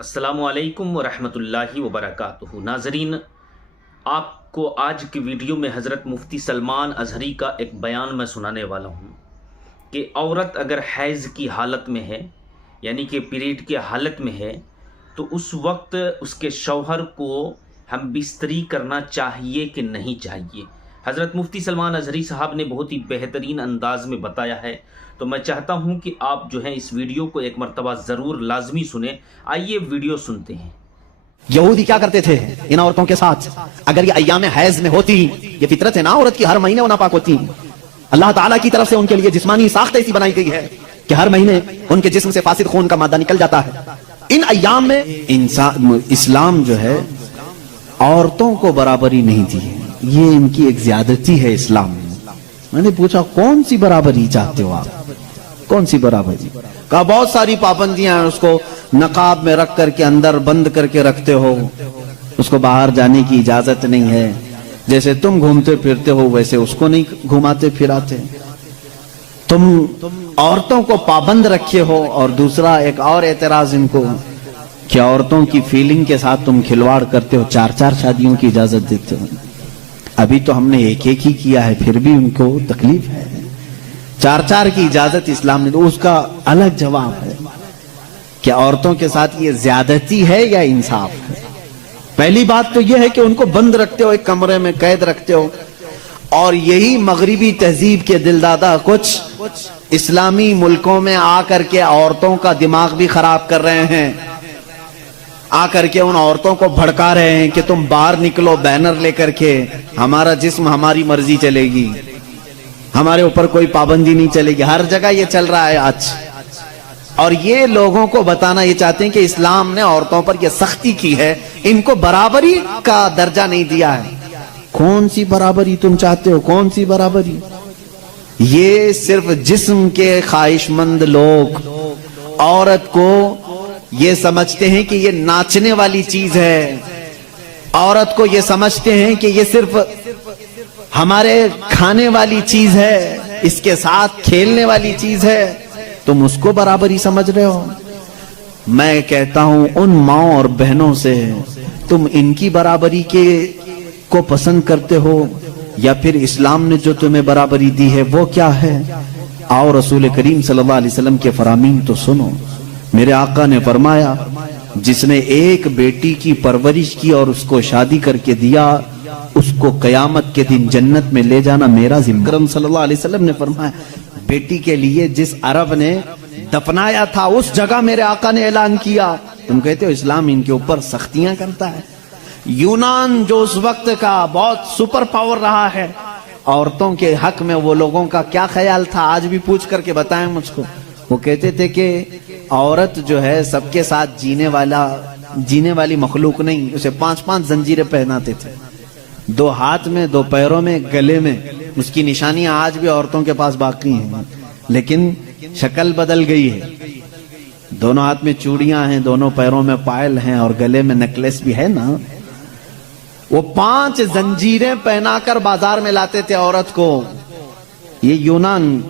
السلام علیکم ورحمۃ اللہ وبرکاتہ۔ ناظرین، آپ کو آج کی ویڈیو میں حضرت مفتی سلمان ازہری کا ایک بیان میں سنانے والا ہوں کہ عورت اگر حیض کی حالت میں ہے، یعنی کہ پیریڈ کی حالت میں ہے، تو اس وقت اس کے شوہر کو ہم بستری کرنا چاہیے کہ نہیں چاہیے۔ حضرت مفتی سلمان ازہری صاحب نے بہت ہی بہترین انداز میں بتایا ہے، تو میں چاہتا ہوں کہ آپ جو ہیں اس ویڈیو کو ایک مرتبہ ضرور لازمی سنیں۔ آئیے ویڈیو سنتے ہیں۔ یہودی کیا کرتے تھے ان عورتوں کے ساتھ؟ اگر یہ ایام حیض میں ہوتی، یہ فطرت ہے نا عورت کی، ہر مہینے وہ ناپاک ہوتی، اللہ تعالیٰ کی طرف سے ان کے لیے جسمانی ساخت ایسی بنائی گئی ہے کہ ہر مہینے ان کے جسم سے فاسد خون کا مادہ نکل جاتا ہے۔ ان ایام میں اسلام جو ہے عورتوں کو برابری نہیں دی ہے، یہ ان کی ایک زیادتی ہے اسلام میں۔ میں نے پوچھا کون سی برابری چاہتے ہو آپ؟ کون سی برابری؟ کہا بہت ساری پابندیاں ہیں، اس کو نقاب میں رکھ کر کے اندر بند کر کے رکھتے ہو، اس کو باہر جانے کی اجازت نہیں ہے، جیسے تم گھومتے پھرتے ہو ویسے اس کو نہیں گھماتے پھراتے، تم عورتوں کو پابند رکھے ہو۔ اور دوسرا ایک اور اعتراض ان کو کہ عورتوں کی فیلنگ کے ساتھ تم کھلواڑ کرتے ہو، 4 شادیوں کی اجازت دیتے ہو۔ ابھی تو ہم نے ایک ہی کیا ہے، پھر بھی ان کو تکلیف ہے۔ 4 کی اجازت اسلام نے، تو اس کا الگ جواب ہے کہ عورتوں کے ساتھ یہ زیادتی ہے یا انصاف ہے۔ پہلی بات تو یہ ہے کہ ان کو بند رکھتے ہو، ایک کمرے میں قید رکھتے ہو، اور یہی مغربی تہذیب کے دلدادہ کچھ اسلامی ملکوں میں آ کر کے عورتوں کا دماغ بھی خراب کر رہے ہیں، آ کر کے ان عورتوں کو بھڑکا رہے ہیں کہ تم باہر نکلو بینر لے کر کے، ہمارا جسم ہماری مرضی چلے گی، ہمارے اوپر کوئی پابندی نہیں چلے گی۔ ہر جگہ یہ چل رہا ہے آج، اور یہ لوگوں کو بتانا یہ چاہتے ہیں کہ اسلام نے عورتوں پر یہ سختی کی ہے، ان کو برابری کا درجہ نہیں دیا ہے۔ کون سی برابری تم چاہتے ہو؟ کون سی برابری؟ یہ صرف جسم کے خواہش مند لوگ عورت کو یہ سمجھتے ہیں کہ یہ ناچنے والی چیز ہے، عورت کو یہ سمجھتے ہیں کہ یہ صرف ہمارے کھانے والی چیز ہے، اس کے ساتھ کھیلنے والی چیز ہے، تم اس کو برابری سمجھ رہے ہو۔ میں کہتا ہوں ان ماؤں اور بہنوں سے، تم ان کی برابری کو پسند کرتے ہو یا پھر اسلام نے جو تمہیں برابری دی ہے وہ کیا ہے؟ آؤ رسول کریم صلی اللہ علیہ وسلم کے فرامین تو سنو۔ میرے آقا نے فرمایا جس نے ایک بیٹی کی پرورش کی اور اس کو شادی کر کے دیا، اس کو قیامت کے دن جنت میں لے جانا میرا ذمہ۔ اکرم صلی اللہ علیہ وسلم نے فرمایا بیٹی کے لیے جس عرب نے دفنایا تھا اس جگہ میرے آقا نے اعلان کیا۔ تم کہتے ہو اسلام ان کے اوپر سختیاں کرتا ہے۔ یونان جو اس وقت کا بہت سپر پاور رہا ہے، عورتوں کے حق میں وہ لوگوں کا کیا خیال تھا؟ آج بھی پوچھ کر کے بتائیں مجھ کو۔ وہ کہتے تھے کہ عورت جو ہے سب کے ساتھ جینے والی مخلوق نہیں، اسے 5 زنجیریں پہناتے تھے، 2 ہاتھ میں، 2 پیروں میں، گلے میں۔ اس کی نشانیاں آج بھی عورتوں کے پاس باقی ہیں، لیکن شکل بدل گئی ہے۔ دونوں ہاتھ میں چوڑیاں ہیں، دونوں پیروں میں پائل ہیں، اور گلے میں نیکلیس بھی ہے نا۔ وہ 5 زنجیریں پہنا کر بازار میں لاتے تھے عورت کو۔ یہ یونان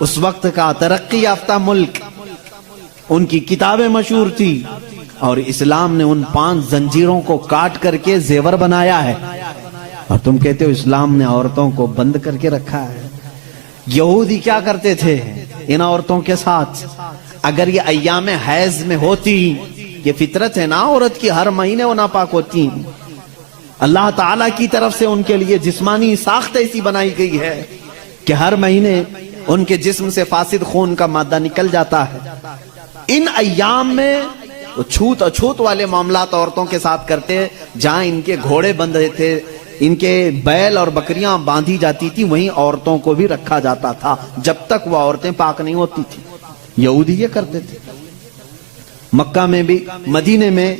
اس وقت کا ترقی یافتہ ملک، ان کی کتابیں مشہور تھی، اور اسلام نے ان 5 زنجیروں کو کاٹ کر کے زیور بنایا ہے، اور تم کہتے ہو اسلام نے عورتوں کو بند کر کے رکھا ہے۔ یہودی کیا کرتے تھے ان عورتوں کے ساتھ؟ اگر یہ ایام حیض میں ہوتی، یہ فطرت ہے نا عورت کی، ہر مہینے وہ ناپاک ہوتی، اللہ تعالیٰ کی طرف سے ان کے لیے جسمانی ساخت ایسی بنائی گئی ہے کہ ہر مہینے ان کے جسم سے فاسد خون کا مادہ نکل جاتا ہے۔ ان ایام میں وہ چھوت اچھوت والے معاملات عورتوں کے ساتھ کرتے، جہاں ان کے گھوڑے بندھے تھے، ان کے بیل اور بکریاں باندھی جاتی تھی، وہیں عورتوں کو بھی رکھا جاتا تھا جب تک وہ عورتیں پاک نہیں ہوتی تھی۔ یہودی یہ کرتے تھے، مکہ میں بھی، مدینے میں،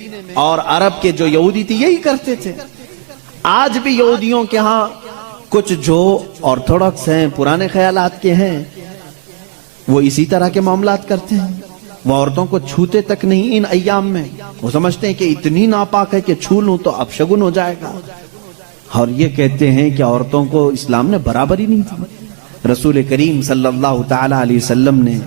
اور عرب کے جو یہودی تھی یہی کرتے تھے۔ آج بھی یہودیوں کے ہاں کچھ جو آرتھوڈاکس ہیں، پرانے خیالات کے ہیں، وہ اسی طرح کے معاملات کرتے ہیں۔ وہ عورتوں کو چھوتے تک نہیں ان ایام میں، وہ سمجھتے ہیں کہ اتنی ناپاک ہے کہ چھو لوں تو اپشگن ہو جائے گا، اور یہ کہتے ہیں کہ عورتوں کو اسلام نے برابری نہیں دی۔ رسول کریم صلی اللہ تعالی علیہ وسلم نے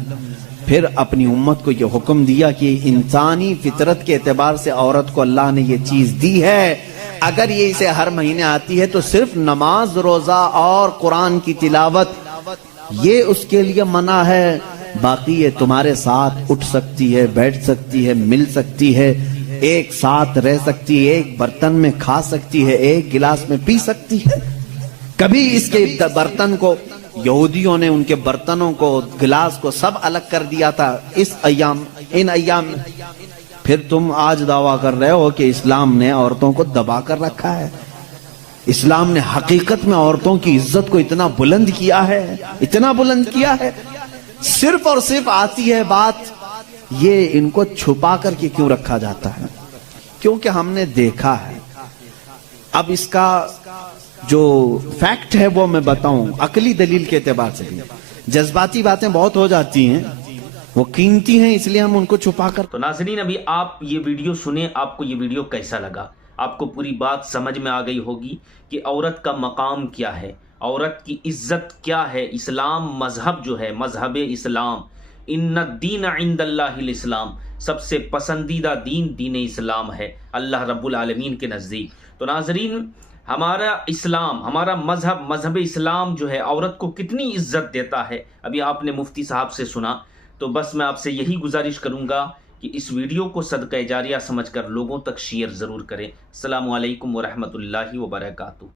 پھر اپنی امت کو یہ حکم دیا کہ انسانی فطرت کے اعتبار سے عورت کو اللہ نے یہ چیز دی ہے، اگر یہ اسے ہر مہینے آتی ہے تو صرف نماز، روزہ اور قرآن کی تلاوت یہ اس کے لیے منع ہے، باقی یہ تمہارے ساتھ اٹھ سکتی ہے، بیٹھ سکتی ہے، مل سکتی ہے، ایک ساتھ رہ سکتی ہے، ایک برتن میں کھا سکتی ہے، ایک گلاس میں پی سکتی ہے۔ کبھی اس کے برتن کو یہودیوں نے ان کے برتنوں کو، گلاس کو سب الگ کر دیا تھا ان ایام میں۔ پھر تم آج دعویٰ کر رہے ہو کہ اسلام نے عورتوں کو دبا کر رکھا ہے۔ اسلام نے حقیقت میں عورتوں کی عزت کو اتنا بلند کیا ہے، اتنا بلند کیا ہے۔ صرف اور صرف آتی ہے بات یہ ان کو چھپا کر کے کیوں رکھا جاتا ہے، کیونکہ ہم نے دیکھا ہے۔ اب اس کا جو فیکٹ ہے وہ میں بتاؤں، عقلی دلیل کے اعتبار سے بھی جذباتی باتیں بہت ہو جاتی ہیں، وہ قیمتی ہیں، اس لیے ہم ان کو چھپا کر۔ تو ناظرین ابھی آپ یہ ویڈیو سنیں، آپ کو یہ ویڈیو کیسا لگا؟ آپ کو پوری بات سمجھ میں آ گئی ہوگی کہ عورت کا مقام کیا ہے، عورت کی عزت کیا ہے۔ اسلام مذہب جو ہے، مذہب اسلام، ان الدین عند اللہ الاسلام، سب سے پسندیدہ دین دین اسلام ہے اللہ رب العالمین کے نزدیک۔ تو ناظرین ہمارا اسلام، ہمارا مذہب اسلام جو ہے عورت کو کتنی عزت دیتا ہے، ابھی آپ نے مفتی صاحب سے سنا۔ تو بس میں آپ سے یہی گزارش کروں گا کہ اس ویڈیو کو صدقہ جاریہ سمجھ کر لوگوں تک شیئر ضرور کریں۔ السلام علیکم ورحمۃ اللہ وبرکاتہ۔